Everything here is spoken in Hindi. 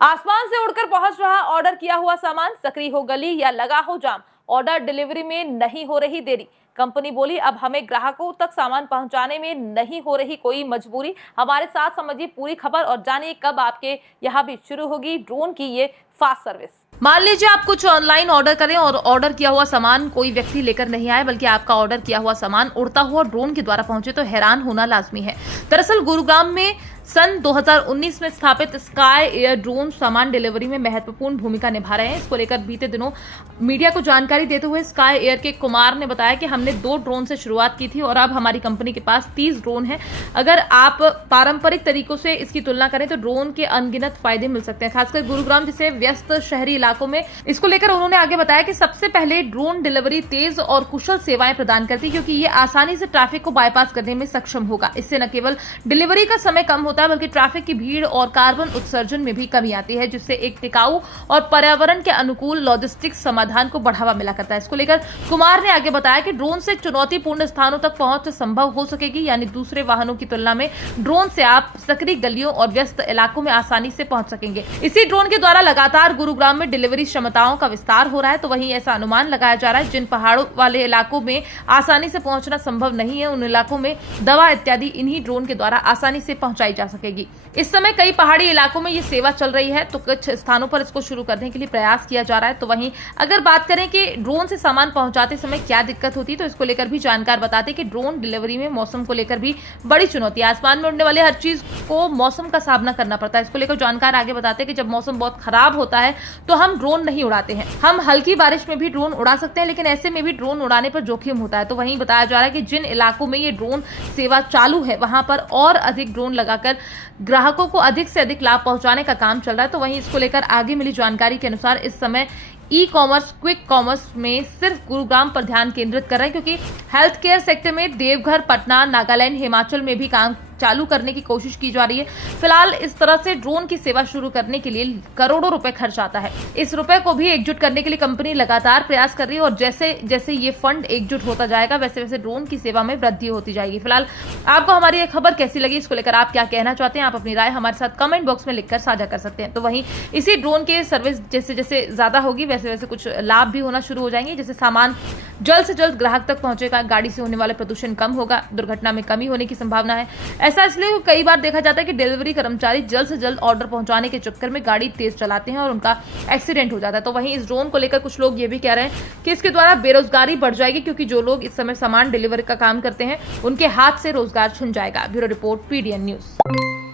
आसमान से उड़कर पहुंच रहा ऑर्डर किया हुआ सामान, सकरी हो गली या लगा हो जाम, ऑर्डर डिलीवरी में नहीं हो रही देरी। कंपनी बोली, अब हमें ग्राहकों तक सामान पहुंचाने में नहीं हो रही कोई मजबूरी। हमारे साथ समझिए पूरी खबर और जानिए कब आपके यहाँ भी शुरू होगी ड्रोन की ये फास्ट सर्विस। मान लीजिए आप कुछ ऑनलाइन ऑर्डर करें और ऑर्डर किया हुआ सामान कोई व्यक्ति लेकर नहीं आए, बल्कि आपका ऑर्डर किया हुआ सामान उड़ता हुआ ड्रोन के द्वारा पहुंचे, तो हैरान होना लाजमी है। दरअसल गुरुग्राम में सन 2019 में स्थापित स्काई एयर ड्रोन सामान डिलीवरी में महत्वपूर्ण भूमिका निभा रहे हैं। इसको लेकर बीते दिनों मीडिया को जानकारी देते हुए स्काई एयर के कुमार ने बताया कि हमने 2 ड्रोन से शुरुआत की थी और अब हमारी कंपनी के पास 30 ड्रोन हैं। अगर आप पारंपरिक तरीकों से इसकी तुलना करें तो ड्रोन के अनगिनत फायदे मिल सकते हैं, खासकर गुरुग्राम जैसे व्यस्त शहरी इलाकों में। इसको लेकर उन्होंने आगे बताया कि सबसे पहले ड्रोन डिलीवरी तेज और कुशल सेवाएं प्रदान करती, क्योंकि ये आसानी से ट्रैफिक को बाईपास करने में सक्षम होगा। इससे न केवल डिलीवरी का समय कम होता है, बल्कि ट्रैफिक की भीड़ और कार्बन उत्सर्जन में भी कमी आती है, जिससे एक टिकाऊ और पर्यावरण के अनुकूल लॉजिस्टिक्स समाधान को बढ़ावा मिला करता है। इसको लेकर कुमार ने आगे बताया कि ड्रोन से चुनौतीपूर्ण स्थानों तक पहुंच संभव हो सकेगी, यानी दूसरे वाहनों की तुलना में ड्रोन से आप सकरी गलियों और व्यस्त इलाकों में आसानी से पहुंच सकेंगे। इसी ड्रोन के द्वारा लगातार गुरुग्राम में डिलीवरी क्षमताओं का विस्तार हो रहा है। तो वहीं ऐसा अनुमान लगाया जा रहा है जिन पहाड़ों वाले इलाकों में आसानी से पहुंचना संभव नहीं है, उन इलाकों में दवा इत्यादि इन्हीं ड्रोन के द्वारा आसानी से पहुंचाई जा सकेगी। इस समय कई पहाड़ी इलाकों में ये सेवा चल रही है, तो कुछ स्थानों पर इसको शुरू करने के लिए प्रयास किया जा रहा है। तो वहीं अगर बात करें कि ड्रोन से सामान पहुंचाते समय क्या दिक्कत होती है, तो इसको लेकर भी जानकार बताते कि ड्रोन डिलीवरी में मौसम को लेकर भी बड़ी चुनौती है। आसमान में उड़ने वाले हर चीज को मौसम का सामना करना पड़ता है। इसको लेकर जानकार आगे बताते कि जब मौसम बहुत खराब होता है तो हम ड्रोन नहीं उड़ाते हैं। हम हल्की बारिश में भी ड्रोन उड़ा सकते हैं, लेकिन ऐसे में भी ड्रोन उड़ाने पर जोखिम होता है। तो वहीं बताया जा रहा है कि जिन इलाकों में ये ड्रोन सेवा चालू है, वहां पर और अधिक ड्रोन लगाकर ग्राहकों को अधिक से अधिक लाभ पहुंचाने का काम चल रहा है। तो वहीं इसको लेकर आगे मिली जानकारी के अनुसार इस समय ई कॉमर्स, क्विक कॉमर्स में सिर्फ गुरुग्राम पर ध्यान केंद्रित कर रहे हैं, क्योंकि हेल्थ केयर सेक्टर में देवघर, पटना, नागालैंड, हिमाचल में भी काम चालू करने की कोशिश की जा रही है। फिलहाल इस तरह से ड्रोन की सेवा शुरू करने के लिए करोड़ों रुपए खर्च आता है। इस रुपए को भी एकजुट करने के लिए कंपनी लगातार प्रयास कर रही है और जैसे जैसे ये फंड एकजुट होता जाएगा, वैसे वैसे ड्रोन की सेवा में वृद्धि होती जाएगी। फिलहाल आपको हमारी ये खबर कैसी लगी, इसको लेकर आप क्या कहना चाहते हैं, आप अपनी राय हमारे साथ कमेंट बॉक्स में लिखकर साझा कर सकते हैं। तो वहीं इसी ड्रोन के सर्विस जैसे जैसे ज्यादा होगी, वैसे वैसे कुछ लाभ भी होना शुरू हो जाएंगे। जैसे सामान जल्द से जल्द ग्राहक तक पहुंचेगा, गाड़ी से होने वाले प्रदूषण कम होगा, दुर्घटना में कमी होने की संभावना है। ऐसा इसलिए कई बार देखा जाता है कि डिलीवरी कर्मचारी जल्द से जल्द ऑर्डर पहुंचाने के चक्कर में गाड़ी तेज चलाते हैं और उनका एक्सीडेंट हो जाता है। तो वहीं इस ड्रोन को लेकर कुछ लोग ये भी कह रहे हैं कि इसके द्वारा बेरोजगारी बढ़ जाएगी, क्योंकि जो लोग इस समय सामान डिलीवरी का काम करते हैं उनके हाथ से रोजगार छिन जाएगा। Bureau report, PDN news.